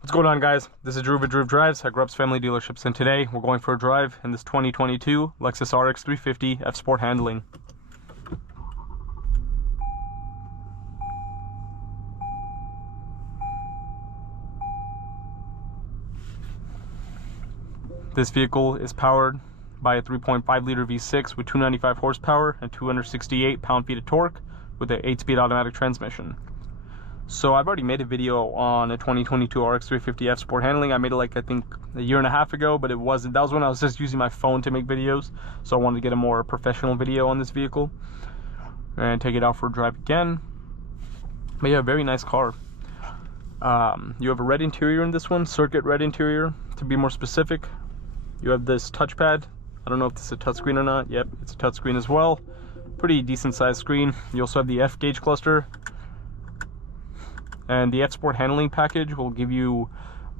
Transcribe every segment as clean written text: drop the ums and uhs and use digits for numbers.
What's going on, guys? This is Drew with Drew Drives at Grubbs Family Dealerships, and today we're going for a drive in this 2022 Lexus RX 350 F Sport handling. This vehicle is powered by a 3.5 liter V6 with 295 horsepower and 268 pound-feet of torque with an 8-speed automatic transmission. So I've already made a video on a 2022 RX 350 F Sport handling. I made it like, I think, a year and a half ago, but that was when I was just using my phone to make videos. So I wanted to get a more professional video on this vehicle and take it out for a drive again. But yeah, very nice car. You have a red interior in this one, circuit red interior to be more specific. You have this touchpad. I don't know if this is a touchscreen or not. Yep, it's a touchscreen as well. Pretty decent sized screen. You also have the F gauge cluster. And the F Sport handling package will give you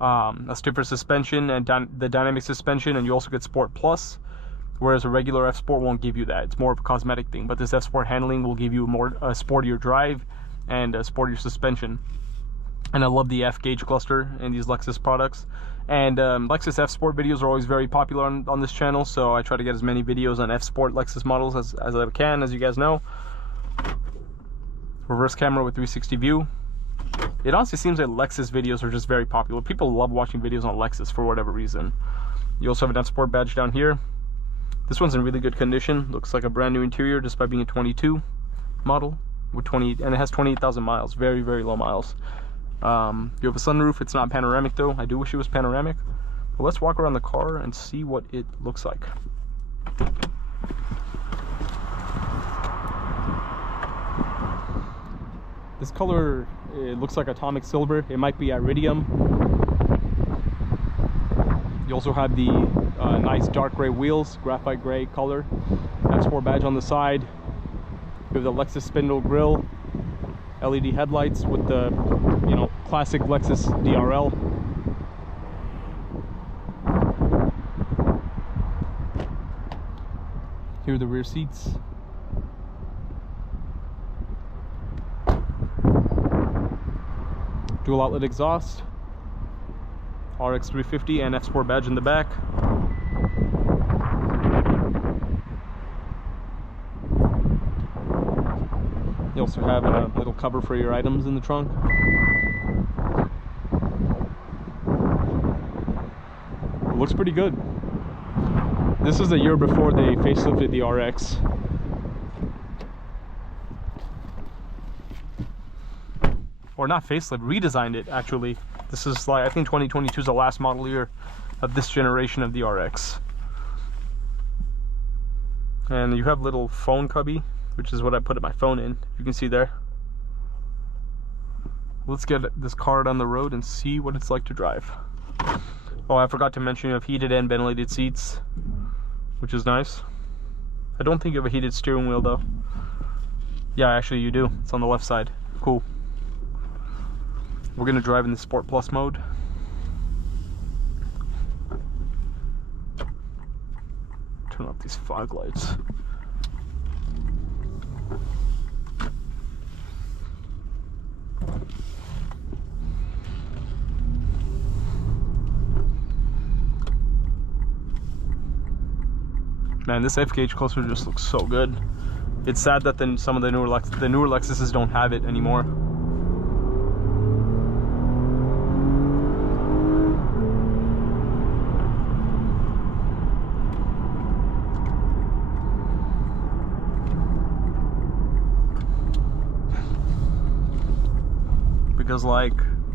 a stiffer suspension and the dynamic suspension, and you also get Sport Plus, whereas a regular F Sport won't give you that. It's more of a cosmetic thing, but this F Sport handling will give you more sportier drive and a sportier suspension. And I love the F gauge cluster in these Lexus products. And Lexus F Sport videos are always very popular on this channel, so I try to get as many videos on F Sport Lexus models as I can, as you guys know. Reverse camera with 360 view. It honestly seems like Lexus videos are just very popular. People love watching videos on Lexus for whatever reason. You also have an F Sport badge down here. This one's in really good condition. Looks like a brand new interior despite being a 22 model with and it has 28,000 miles. Very, very low miles. You have a sunroof. It's not panoramic though. I do wish it was panoramic. But let's walk around the car and see what it looks like. This color, it looks like atomic silver. It might be iridium. You also have the nice dark gray wheels, graphite gray color. F Sport badge on the side. You have the Lexus spindle grille, LED headlights with the, classic Lexus DRL. Here are the rear seats. Dual outlet exhaust, RX 350 and F Sport badge in the back. You also have a little cover for your items in the trunk. It looks pretty good. This is a year before they facelifted the RX. Or not facelift, redesigned it actually. This is like, I think 2022 is the last model year of this generation of the RX. And you have a little phone cubby, which is what I put my phone in. You can see there. Let's get this car out on the road and see what it's like to drive. Oh, I forgot to mention you have heated and ventilated seats, which is nice. I don't think you have a heated steering wheel though. Yeah, actually you do. It's on the left side. Cool. We're gonna drive in the Sport Plus mode. Turn off these fog lights. Man, this F gauge cluster just looks so good. It's sad that some of the newer Lexuses don't have it anymore. Because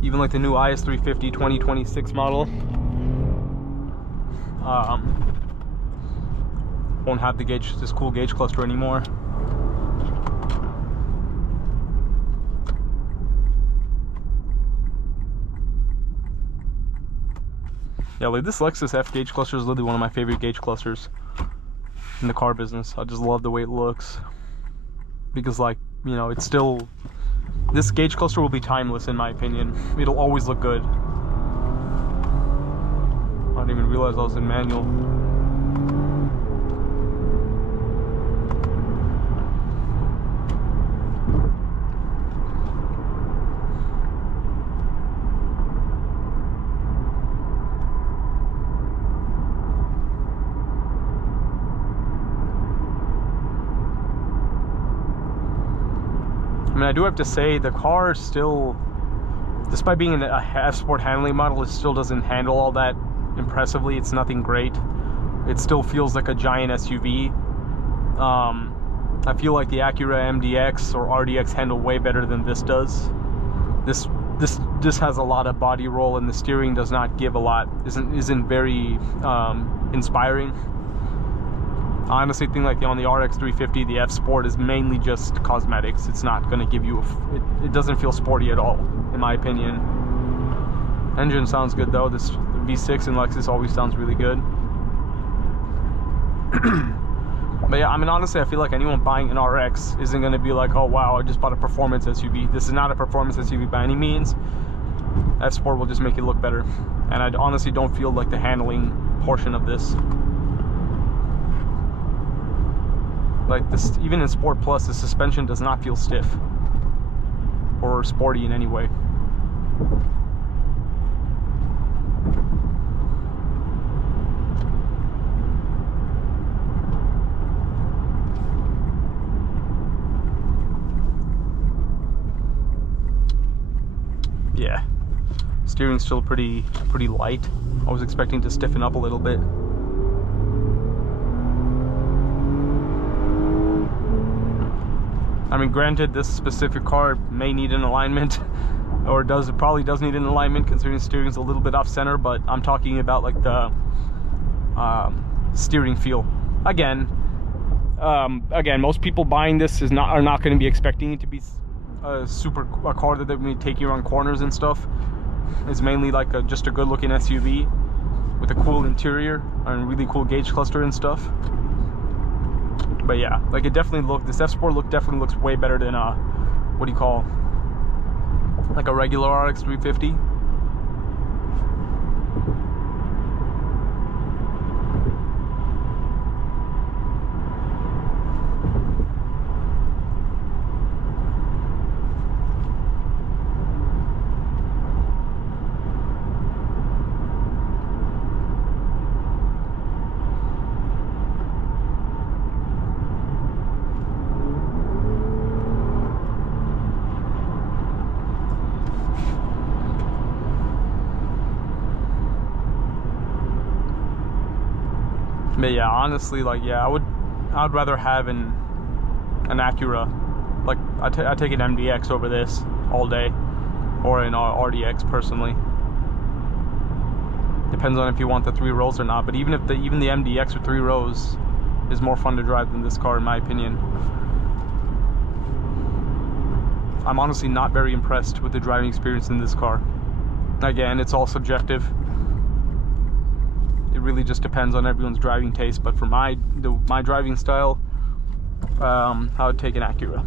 even like the new IS350 2026 model won't have this cool gauge cluster anymore. Yeah, like this Lexus F gauge cluster is literally one of my favorite gauge clusters in the car business. I just love the way it looks because it's still, this gauge cluster will be timeless in my opinion. It'll always look good. I didn't even realize I was in manual. mean, I do have to say the car still, despite being an F-Sport handling model, it still doesn't handle all that impressively. It's nothing great. It still feels like a giant SUV. I feel like the Acura MDX or RDX handle way better than this does. This has a lot of body roll, and the steering does not give a lot. Isn't very inspiring. I honestly think like on the RX 350, the F Sport is mainly just cosmetics. It's not going to give you it doesn't feel sporty at all, in my opinion. Engine sounds good though. This V6 in Lexus always sounds really good. But yeah, I mean, honestly, I feel like anyone buying an RX isn't going to be like, oh wow, I just bought a performance SUV. This is not a performance SUV by any means. F Sport will just make it look better, and I honestly don't feel like the handling portion of this, like this, even in Sport Plus, the suspension does not feel stiff or sporty in any way. Yeah, steering's still pretty light. I was expecting to stiffen up a little bit. I mean, granted, this specific car may need an alignment, or probably does need an alignment, considering the steering's a little bit off center, but I'm talking about like the steering feel. Again, most people buying this are not going to be expecting it to be a car that they're going to be taking around corners and stuff. It's mainly like just a good looking SUV with a cool interior and really cool gauge cluster and stuff. But yeah, like this F Sport definitely looks way better than what do you call, like a regular RX 350. But yeah, honestly, like, yeah, I'd rather have an Acura. Like, I take an MDX over this all day, or an RDX personally. Depends on if you want the 3 rows or not. But even the MDX with 3 rows is more fun to drive than this car, in my opinion. I'm honestly not very impressed with the driving experience in this car. Again, it's all subjective. It really just depends on everyone's driving taste, but for my driving style, I would take an Acura.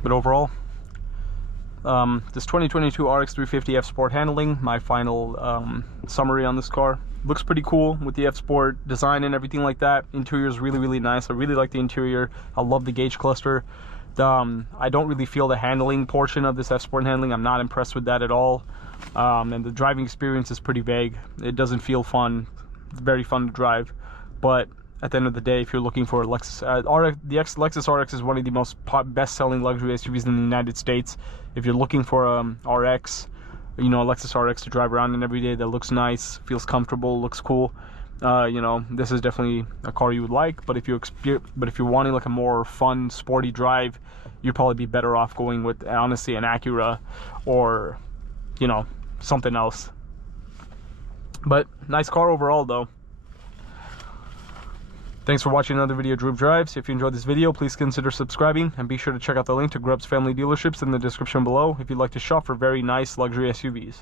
But overall, this 2022 RX 350 F Sport handling, my final summary on this car. Looks pretty cool with the F Sport design and everything like that. Interior is really nice. I really like the interior. I love the gauge cluster. I don't really feel the handling portion of this F Sport handling. I'm not impressed with that at all. And the driving experience is pretty vague. It doesn't feel fun. It's very fun to drive, but at the end of the day, if you're looking for a Lexus, Lexus RX is one of the most best-selling luxury SUVs in the United States. If you're looking for a RX, you know, a Lexus RX to drive around in every day that looks nice, feels comfortable, looks cool, you know, this is definitely a car you would like. But if you're wanting like a more fun, sporty drive, you'd probably be better off going with, honestly, an Acura or, you know, something else. But nice car overall, though. Thanks for watching another video of Drew Drives. If you enjoyed this video, please consider subscribing, and be sure to check out the link to Grubb's Family Dealerships in the description below if you'd like to shop for very nice luxury SUVs.